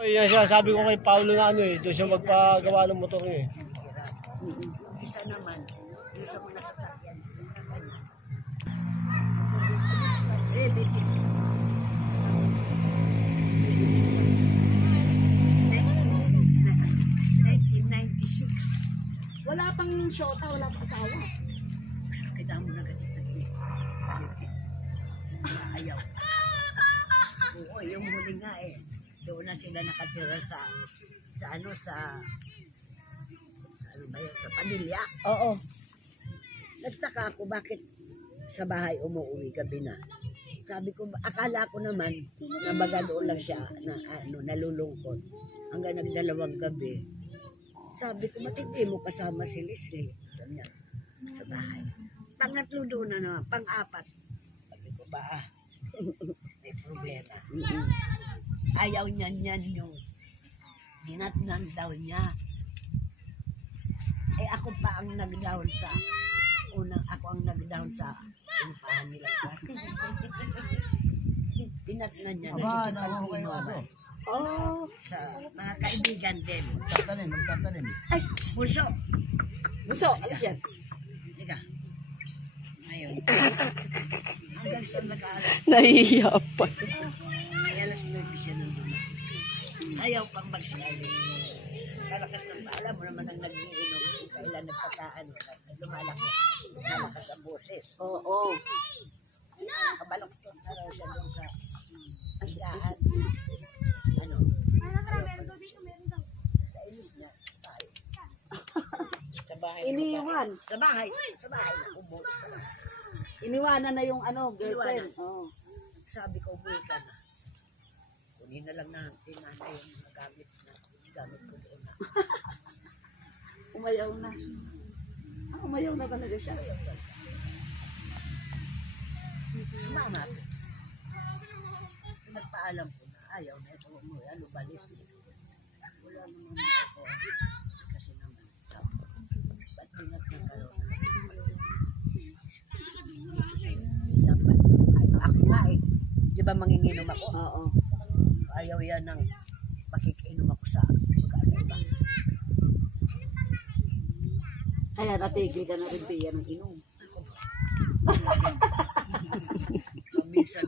Yan siya, sabi ko kay Paulo na ano doon siya magpagawa ng motor niya Isa naman, dito mo nasasakyan. Bitin. 1996. Wala pang shota, wala pang asawa. Kailangan mo na ganito. Ayaw. Oo, yung huli nga doon na sila nakatira sa ano ba yun, sa pamilya. Oo. Nagtaka ako bakit sa bahay umuwi gabi na. Sabi ko, akala ko naman na baga doon lang siya na nalulungkot. Hanggang nagdalawang gabi. Sabi ko, matindi mo kasama si Leslie. Sabi niya, sa bahay. Pangatlo doon na naman, pang-apat. Sabi ko, may problema. Ayaw niyan yung dinatnan daw niya. Ako pa ang nag-down sa ako ang nag-down sa inupahan nila. Dinatnan niya. Sa mga kaibigan din. Magtatanim. Ay, buso. Buso, alis yan. Teka. Ayun. Hanggang sa nag-aalas. Nahihiya pa. Ay, alas 9 siya nandun. Ayaw pang magsialis. Malakas ng alam mo naman ang nag-iinom. Kailan nagpataan. Lumalaki. Malakas ang boses. Oo. Kabaloktot na raw siya doon sa asyaan. Ano? Sa ilis na. Sa bahay. Iniwan. Sa bahay. Sa bahay na umuwi sa bahay. Iniwanan na yung girlfriend. Oo. Sabi ko, umuwi ka na. Kunin na lang natin na yung gamit ko doon na. Umayaw na. Umayaw na talaga siya. Mama. Nagpaalam ko na ayaw na ito umuwi. Ano balis niya? Wala naman ako. Kasi naman, ba't ingat na kayo? Dapat, ako nga di ba manginginom ako? Oo. Ayaw yan ng makikinom ako sa pag-asa. Kaya natigil ka na rin Pia ng inom. Minsan,